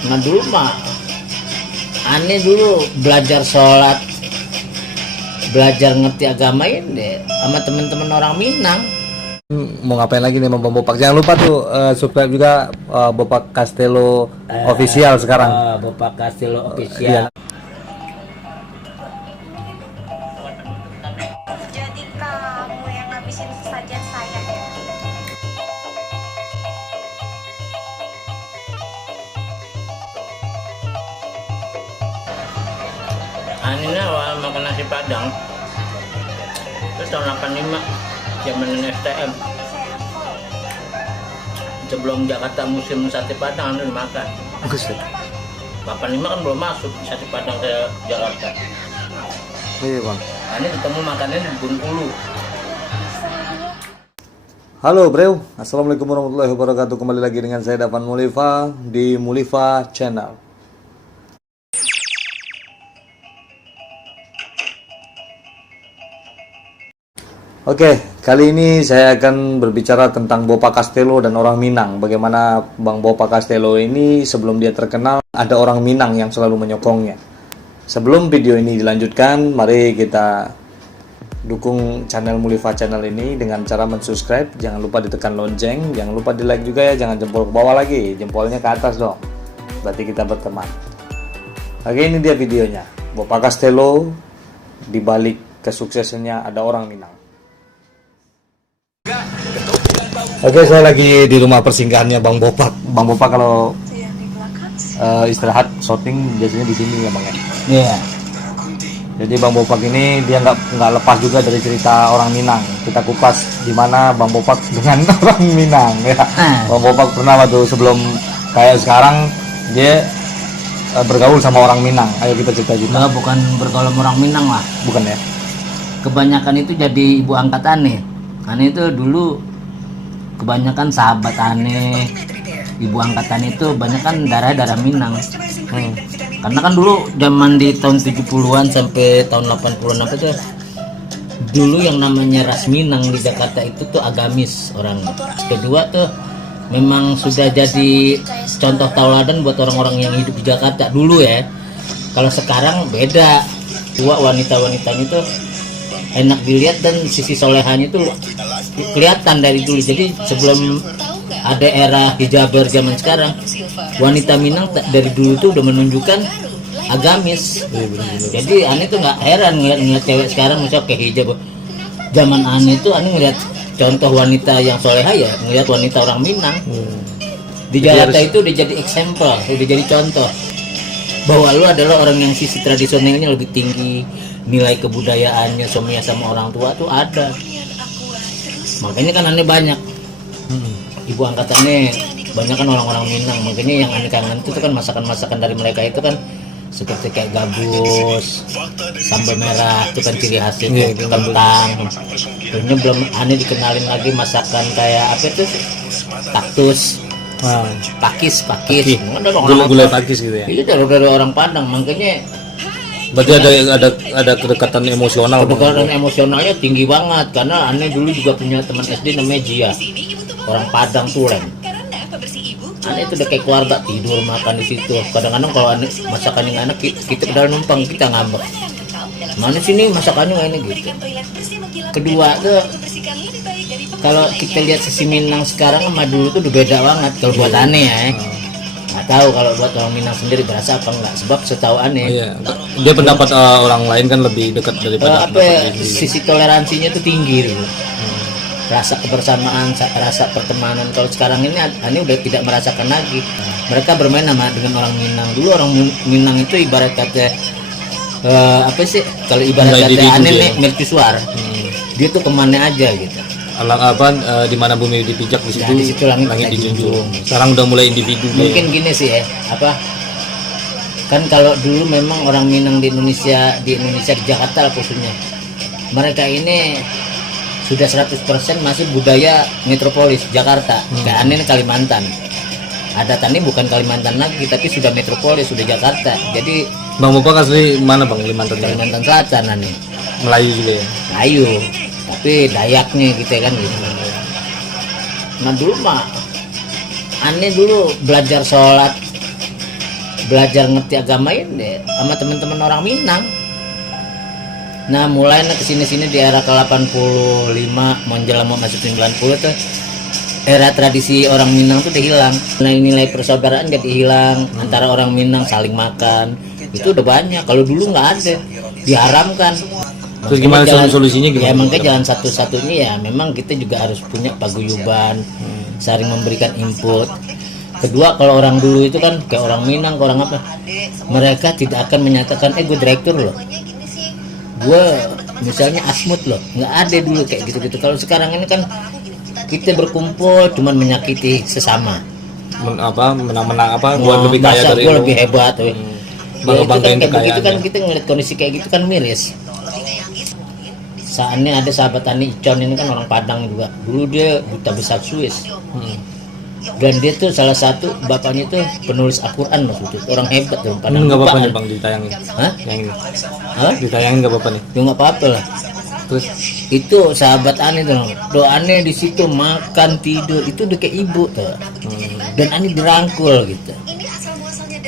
Nah dulu mah aneh dulu belajar sholat, belajar ngerti agama ini sama teman-teman orang Minang. Mau ngapain lagi nih sama Bang Bopak? Jangan lupa tuh subscribe juga Bopak Castello official sekarang. Bapak Castello Iya. official. Jadi kamu yang ngabisin sajian saya ya? Anehnya awal makan nasi Padang. Terus tahun 85 zaman STM. Sebelum Jakarta musim sate Padang anu dimakan. Buset. 85 kan belum masuk sate Padang ke Jakarta. Iya Bang. Ini ketemu makannya di Bengkulu. Halo bro, assalamualaikum warahmatullahi wabarakatuh. Kembali lagi dengan saya Davan Mulifa di Mulifa Channel. Oke, kali ini saya akan berbicara tentang Bopak Castello dan orang Minang. Bagaimana Bang Bopak Castello ini sebelum dia terkenal, ada orang Minang yang selalu menyokongnya. Sebelum video ini dilanjutkan, mari kita dukung channel Mulifa Channel ini dengan cara mensubscribe. Jangan lupa ditekan lonceng, jangan lupa di like juga ya, jangan jempol ke bawah lagi, jempolnya ke atas dong. Berarti kita berteman. Oke, ini dia videonya. Bopak Castello, di balik kesuksesannya ada orang Minang. Oke, saya lagi di rumah persinggahannya Bang Bopak. Bang Bopak kalau istirahat shooting biasanya di sini ya Bang ya. Iya. Jadi Bang Bopak ini dia nggak lepas juga dari cerita orang Minang. Kita kupas di mana Bang Bopak dengan orang Minang ya. Bang Bopak pernah waktu sebelum kayak sekarang dia bergaul sama orang Minang. Ayo kita cerita juga. Nah, bukan bergaul sama orang Minang lah. Bukan ya? Kebanyakan itu jadi ibu angkat aneh. Aneh itu dulu kebanyakan sahabat aneh, ibu angkatan itu banyak kan darah Minang. Karena kan dulu zaman di tahun 70-an sampai tahun 80-an apa tuh, dulu yang namanya ras Minang di Jakarta itu tuh agamis orang. Kedua tuh memang sudah jadi contoh tauladan buat orang-orang yang hidup di Jakarta dulu ya. Kalau sekarang beda, tua wanita-wanitanya itu enak dilihat dan sisi solehannya itu kelihatan dari dulu. Jadi sebelum ada era hijaber zaman sekarang, wanita Minang dari dulu tuh udah menunjukkan agamis. Jadi aneh tuh nggak heran ngeliat cewek sekarang misalnya kayak hijab. Zaman aneh tuh aneh ngeliat contoh wanita yang soleha ya, ngeliat wanita orang Minang. Di Jakarta itu udah jadi eksempel, udah jadi contoh bahwa lu adalah orang yang sisi tradisionalnya lebih tinggi, nilai kebudayaannya sama orang tua tuh ada. Makanya kan aneh banyak ibu angkatannya banyak kan orang-orang Minang. Makanya yang aneh kangen itu kan masakan-masakan dari mereka itu kan seperti kayak gabus, sambal merah itu kan ciri khasnya, kentang. Terusnya belum aneh dikenalin lagi masakan kayak apa itu, taktus, pakis. Gulai pakis gitu ya. Itu dari orang Padang. Makanya Berarti ada kedekatan emosional. kedekatan emosionalnya tinggi banget. Karena aneh dulu juga punya teman SD namanya Jia, orang Padang Tulen. Aneh itu udah kayak keluarga, tidur makan di situ. Kadang-kadang kalau aneh masakan yang enak kita pedal numpang, kita ngambek, mana sini masakannya kayak ini gitu. Kedua tuh kalau kita lihat sisi Minang sekarang sama dulu tuh udah beda banget kalau buat aneh ya. Nggak tahu kalau buat orang Minang sendiri berasa apa enggak, sebab setahu aneh Dia pendapat orang lain kan lebih dekat daripada sisi toleransinya tuh tinggi gitu. Rasa kebersamaan, rasa pertemanan. Kalau sekarang ini aneh udah tidak merasakan lagi. Mereka bermain dengan orang Minang. Dulu orang Minang itu ibarat kata apa sih, kalau ibarat kata aneh nih mercusuar. Dia tuh kemana aja gitu. Di mana bumi dipijak di situ, Di situ langit dijunjung. Sekarang udah mulai individu. Mungkin gini sih ya, kan kalau dulu memang orang Minang di Indonesia di Jakarta lah khususnya, mereka ini sudah 100% masih budaya metropolis Jakarta. Kayak aneh Kalimantan, adatannya bukan Kalimantan lagi tapi sudah metropolis, sudah Jakarta. Jadi Bang Bopak asli mana Bang? Kalimantan Selatan aneh. Melayu juga ya. Melayu tapi Dayaknya gitu kan gitu. Nah dulu mah aneh dulu belajar sholat, belajar ngerti agama ini sama teman-teman orang Minang. Nah mulai kesini-sini di era ke 85 menjelang mau masuk 90 tuh era tradisi orang Minang tuh udah hilang. Nilai-nilai persaudaraan jadi hilang, antara orang Minang saling makan itu udah banyak. Kalau dulu nggak ada, diharamkan. Terus gimana solusinya gimana? Ya makanya jalan satu-satunya ya memang kita juga harus punya paguyuban, saling memberikan input. Kedua, kalau orang dulu itu kan kayak orang Minang, orang apa, mereka tidak akan menyatakan gue direktur loh, gue misalnya asmut loh, nggak ada dulu kayak gitu-gitu. Kalau sekarang ini kan kita berkumpul cuman menyakiti sesama, menang-menang apa, gue lebih kaya dari gue lu, lebih hebat. Ya, itu kan kayak begitu kan, kita ngeliat kondisi kayak gitu kan miris. Saatnya ada sahabat Ani Icon ini kan orang Padang juga, dulu dia duta besar Swiss. Dan dia tuh salah satu bapaknya tuh penulis Al-Quran maksudnya, orang hebat tuh Padang. nggak apa-apa nih bang ditayangin. Hah? Yang ini Hah? ditayangin nggak apa-apa nih. Ya nggak apa-apa lah. Terus Itu sahabat Ani tuh, doanya di situ makan tidur itu udah kayak ibu tuh. Dan Ani dirangkul gitu.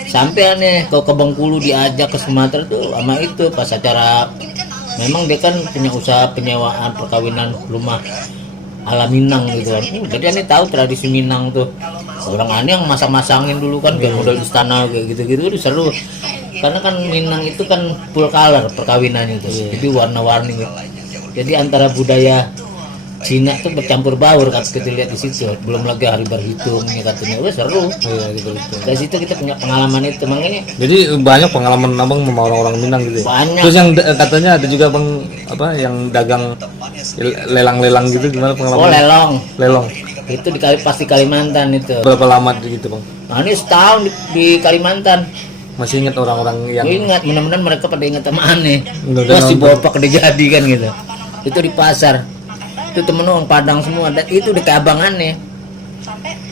Sampai aneh ke Bengkulu diajak ke Sumatera tuh sama itu pas acara, memang dia kan punya usaha penyewaan perkawinan rumah ala Minang gitu kan. Jadi aneh tahu tradisi Minang tuh. Orang aneh yang masang-masangin dulu kan kayak model istana kayak gitu-gitu udah seru. Karena kan Minang itu kan full color perkawinan itu. Jadi warna-warni gitu. Jadi antara budaya Cina tuh bercampur baur kan kita lihat di situ. Belum lagi hari berhitungnya katanya. Wah seru. iya gitu. Dari situ kita punya pengalaman itu, makanya Jadi banyak pengalaman abang sama orang-orang Minang gitu ya? banyak. Terus yang katanya ada juga bang apa yang dagang lelang-lelang gitu, gimana Oh pengalaman? lelong. Lelong. Itu pasti Kalimantan itu. Berapa lama gitu bang? Nah ini setahun di Kalimantan. Masih ingat orang-orang yang Gue ingat, mudah-mudahan mereka pada ingat sama aneh. Udah Masih nonton. bopak udah jadi kan gitu. Itu di pasar. Itu temen orang Padang semua. Dan itu udah ke abang aneh.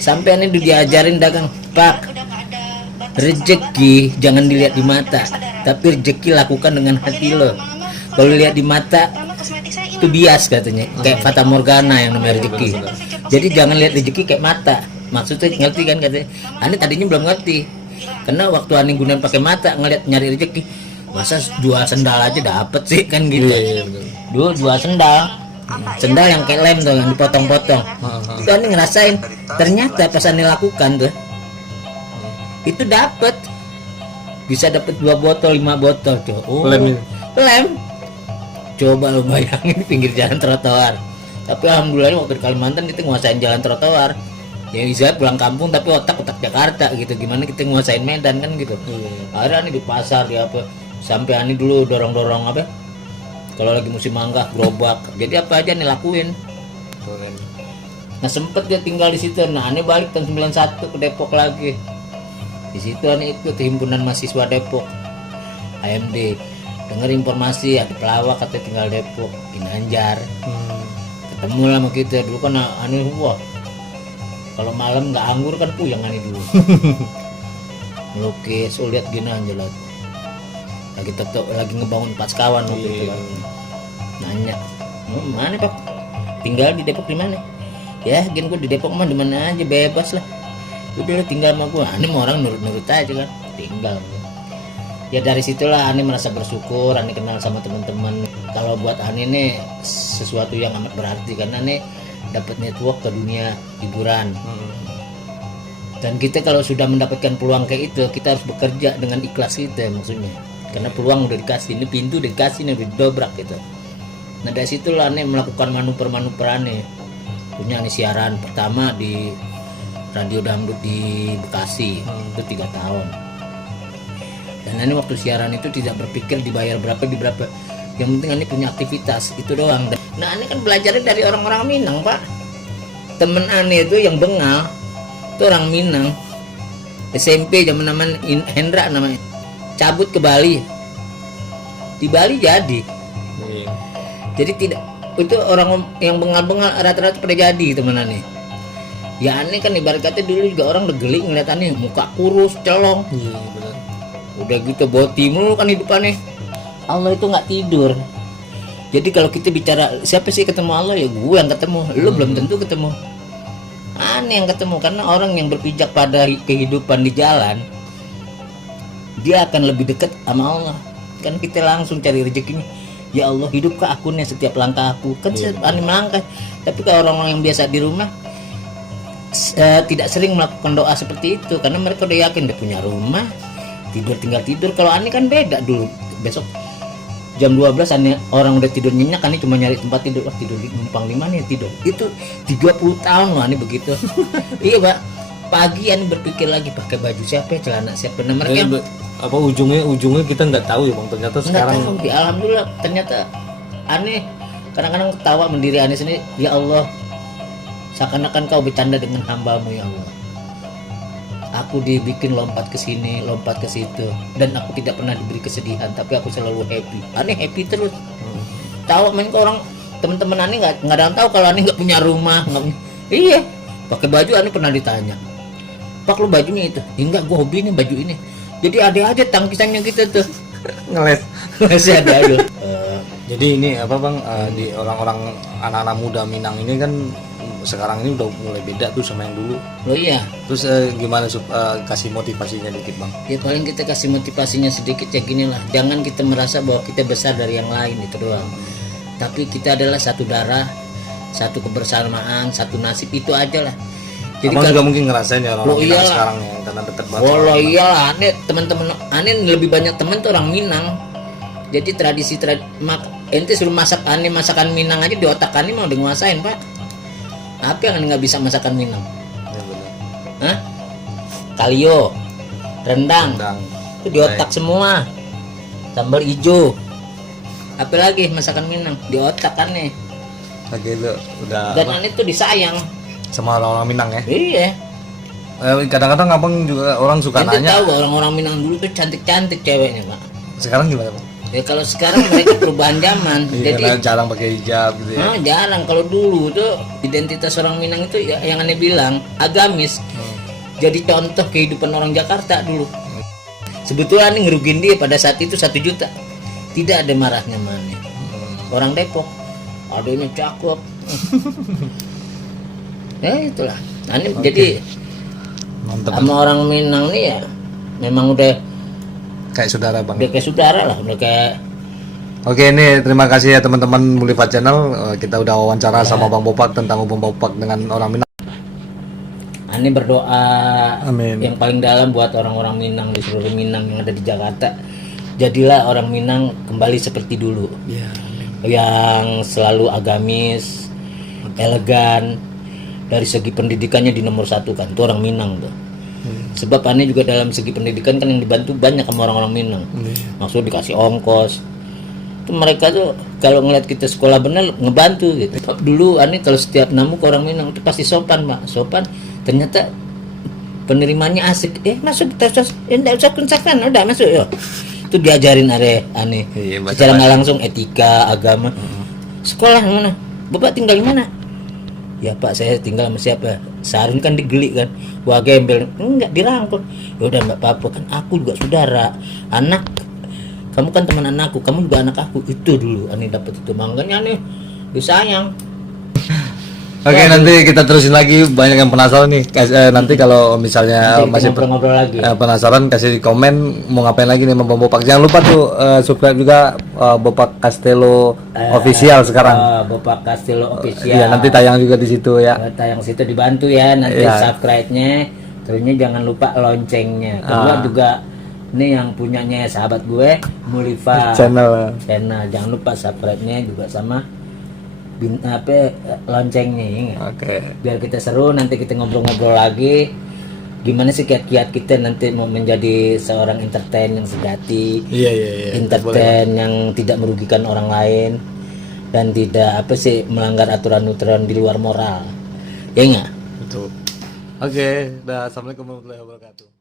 Sampai aneh diajarin dagang. Pak, rezeki jangan dilihat di mata, tapi rezeki lakukan dengan hati lo. Kalau lihat di mata itu bias katanya, kayak fata morgana yang namanya rezeki. Jadi jangan lihat rezeki kayak mata. Maksudnya ngerti kan katanya. Aneh tadinya belum ngerti. Karena waktu Ani gunain pakai mata ngeliat nyari rezeki, masa jual sendal aja dapet sih kan gitu. Iya, betul. Dulu jual sendal yang kayak lem tuh yang dipotong-potong. Itu Ani ngerasain, ternyata pas Ani lakukan tuh itu dapet, bisa dapet 2 botol 5 botol coba. Oh, Lem ini. lem. Coba lo bayangin pinggir jalan trotoar. Tapi alhamdulillah waktu di Kalimantan kita nguasain jalan trotoar. Ya bisa pulang kampung tapi otak Jakarta gitu. Gimana kita nguasain Medan kan gitu. Akhirnya Ani di pasar di apa. Sampai Ani dulu dorong-dorong apa? Kalau lagi musim mangga gerobak. Jadi apa aja Ani lakuin. Nah sempet dia tinggal di situ. Nah Ani balik tahun 91 ke Depok lagi. Di situ Ani ikut himpunan mahasiswa Depok, AMD. Dengar informasi ada pelawak katanya tinggal Depok, Ginanjar. Ketemu lah sama kita dulu kan Ani wah. Kalau malam nggak anggur kan puyeng Ani dulu. Melukis, lihat Ginanjar lah. Lagi ngebangun Paskawan waktu itu kan. Nanya, mana Pak? Tinggal di Depok di mana? Ya, gue di Depok mah di mana aja bebas lah. Udah tinggal sama gue. Ani mau orang nurut-nurut aja kan, tinggal. Ya dari situlah Ani merasa bersyukur. Ani kenal sama teman-teman. Kalau buat Ani ini sesuatu yang amat berarti karena Ani dapat network ke dunia hiburan. Dan kita kalau sudah mendapatkan peluang kayak itu, kita harus bekerja dengan ikhlas kita maksudnya. Karena peluang udah dikasih, ini pintu udah dikasih, ini udah didobrak gitu. Nah dari situlah Ani melakukan manuver-manuver Ani. Punya Ani siaran pertama di Radio Dangdut di Bekasi, itu 3 tahun. Dan Ani waktu siaran itu tidak berpikir dibayar berapa di berapa. Yang penting Ani punya aktivitas, itu doang. Nah Ani kan belajarnya dari orang-orang Minang Pak. Temen Ani itu yang bengal, itu orang Minang. SMP zaman namanya Hendra namanya. Cabut ke Bali. Di Bali jadi. Jadi tidak, itu orang yang bengal-bengal rata-rata pada jadi temen Ani. Ya Ani kan ibarat kata dulu juga orang udah geli ngeliat Ani muka kurus, celong. Iya benar. Udah gitu boti mulu kan hidupannya. Allah itu nggak tidur. Jadi kalau kita bicara siapa sih ketemu Allah, ya gue yang ketemu. Lu belum tentu ketemu. Ani yang ketemu karena orang yang berpijak pada kehidupan di jalan dia akan lebih dekat sama Allah. Kan kita langsung cari rezekinya, ya Allah hidupkah akunnya setiap langkah aku, kan aneh melangkah. Tapi kalau orang-orang yang biasa di rumah tidak sering melakukan doa seperti itu, karena mereka udah yakin dia punya rumah, tidur tinggal tidur. Kalau aneh kan beda dulu, besok jam 12 aneh orang udah tidur nyenyak, aneh cuma nyari tempat tidur, wah tidur numpang di mana ya tidur. Itu 30 tahun loh aneh begitu. Iya Pak, pagi aneh berpikir lagi pakai baju siapa ya, celana siapa. Nah mereka apa ujungnya kita nggak tahu ya bang, ternyata nggak sekarang tahu. Di alhamdulillah ternyata aneh kadang-kadang ketawa mendiri aneh sendiri, ya Allah seakan-akan kau bercanda dengan hambamu ya Allah. Aku dibikin lompat ke sini, lompat ke situ, dan aku tidak pernah diberi kesedihan, tapi aku selalu happy. Aneh happy terus. Tahu main ke orang teman-teman aneh nggak ada yang tahu kalau aneh nggak punya rumah, nggak punya. Iya, pakai baju aneh pernah ditanya, Pak lu bajunya itu? Ya, enggak, gua hobi nih baju ini. Jadi ada aja tangkisannya gitu tuh. ngeles. Masih ada aja. Jadi ini apa bang, di orang-orang anak-anak muda Minang ini kan sekarang ini udah mulai beda tuh sama yang dulu. Oh iya. Terus gimana kasih motivasinya dikit bang? Ya paling kita kasih motivasinya sedikit ya gini lah. Jangan kita merasa bahwa kita besar dari yang lain itu doang. Tapi kita adalah satu darah, satu kebersamaan, satu nasib, itu aja lah. Jadi Abang juga mungkin ngerasain ya orang Oh, Minang iyalah. sekarang ya, karena deket banget. Walau iyalah, aneh teman-teman aneh lebih banyak teman tuh orang Minang. Jadi ente suruh masak aneh masakan Minang aja di otak aneh mau nguasain Pak. Apa yang aneh nggak bisa masakan Minang? Ya, benar. Hah? Kalio, rendang, Rendang. itu di otak semua. Sambal hijau. Apa lagi masakan Minang di otak aneh. Oke lu udah Dan apa, aneh tuh disayang. sama orang Minang ya. Iya. Kadang-kadang abang juga orang suka Ente nanya. tahu gak orang-orang Minang dulu tuh cantik-cantik ceweknya Pak. Sekarang gimana bang? Ya kalau sekarang mereka perubahan zaman. Iya, Jadi karena jarang pakai hijab gitu ya. jarang. Kalau dulu tuh identitas orang Minang itu ya, yang aneh bilang agamis. Jadi contoh kehidupan orang Jakarta dulu. Sebetulnya aneh ngerugiin dia pada saat itu 1 juta. Tidak ada marahnya mana. Orang Depok adanya cakep. Ya itulah. Aneh jadi Mantep. sama orang Minang nih ya memang udah Kayak saudara bang. kayak saudara lah, udah kayak. Oke, ini terima kasih ya teman-teman Mulifat Channel. Kita udah wawancara sama Bang Bopak tentang hubungan Bopak dengan orang Minang. Aneh berdoa Amin. yang paling dalam buat orang-orang Minang di seluruh Minang yang ada di Jakarta. Jadilah orang Minang kembali seperti dulu. Ya, Yang selalu agamis, elegan. Dari segi pendidikannya di nomor 1 kan, itu orang Minang tuh. Sebab aneh juga dalam segi pendidikan kan yang dibantu banyak sama orang-orang Minang. Maksudnya dikasih ongkos. Itu mereka tuh kalau ngeliat kita sekolah bener ngebantu gitu. Dulu aneh kalau setiap namu ke orang Minang itu pasti sopan Pak, sopan. Ternyata penerimanya asik. Masuk kita enggak usah kuncakan, udah masuk yo. Itu diajarin aneh. Iya, baca-baca. Secara nggak langsung etika, agama. Sekolah mana? Bapak tinggal di mana? Ya Pak, saya tinggal sama siapa? Sarun kan digeli kan, wah gembel, enggak dirangkul. Ya udah nggak apa-apa kan, aku juga saudara, anak, kamu kan teman anakku, kamu juga anak aku. Itu dulu aneh dapat itu, makanya aneh disayang. Oke, nanti kita terusin lagi, banyak yang penasaran nih. Nanti kalau misalnya Nanti masih kita ngobrol lagi. penasaran, kasih di komen mau ngapain lagi nih sama Bang Bopak. Jangan lupa tuh subscribe juga Bopak Castello official sekarang. Bapak Castello official. Iya, nanti tayang juga di situ ya. Tayang situ dibantu ya, nanti Iya. subscribe-nya, terusnya jangan lupa loncengnya. Kedua juga ini yang punyanya sahabat gue, Mulifat Channel. Jangan lupa subscribe-nya juga sama loncengnya ya. Oke. Biar kita seru, nanti kita ngobrol-ngobrol lagi. Gimana sih kiat-kiat kita nanti mau menjadi seorang entertain yang sejati. Iya. Entertain yang tidak merugikan orang lain dan tidak melanggar aturan-aturan di luar moral. Ya enggak? Betul. Oke, dah. Assalamualaikum warahmatullahi wabarakatuh.